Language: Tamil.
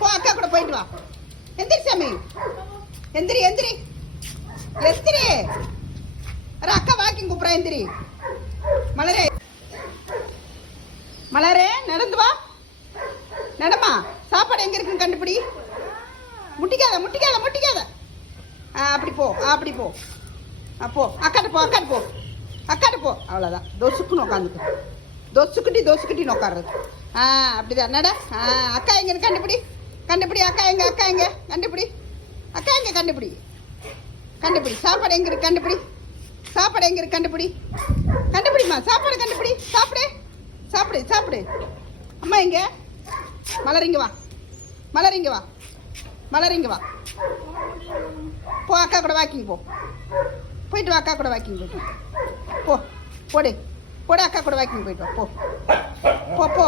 போ அக்கா கூட போயிட்டு வா. எந்திரி சாமி, எந்திரி எந்திரி எந்திரி. அக்கா வாக்கிங் கூப்பிட்றா, எந்திரி. மலரே மலரே நடந்து வா, நடமா. சாப்பாடு எங்க இருக்குன்னு கண்டுபிடி. முட்டிக்காத முட்டிக்காத முட்டிக்காத. அப்படி போ, அப்படி போ. போ அக்காட்ட போ, அக்காட்ட போ, அக்காட்ட போ. அவ்வளோதான். தோசுக்குன்னு உட்காந்துக்கு. தோசுக்குட்டி உட்காடுறது. அப்படிதான் நட. அக்கா எங்க கண்டுபிடி, கண்டுபிடி. அக்கா எங்க, அக்கா எங்க கண்டுபிடி, அக்கா எங்க கண்டுபிடி, கண்டுபிடி. சாப்பாடு எங்க இருக்கு கண்டுபிடி, சாப்பாடு எங்க இருக்கு கண்டுபிடி, கண்டுபிடிமா. சாப்பாடு கண்டுபிடி. சாப்பிடு சாப்பிடு சாப்பிடு. அம்மா எங்க? மலரிங்க வா, மலரிங்க வா, மலரிங்க வா. போ அக்கா கூட வாக்கிங் போ. போயிட்டு வா, அக்கா கூட வாக்கிங் போயிட்டு போ. போடு போடு, அக்கா கூட வாக்கிங் போயிட்டு வா. போ போ போ.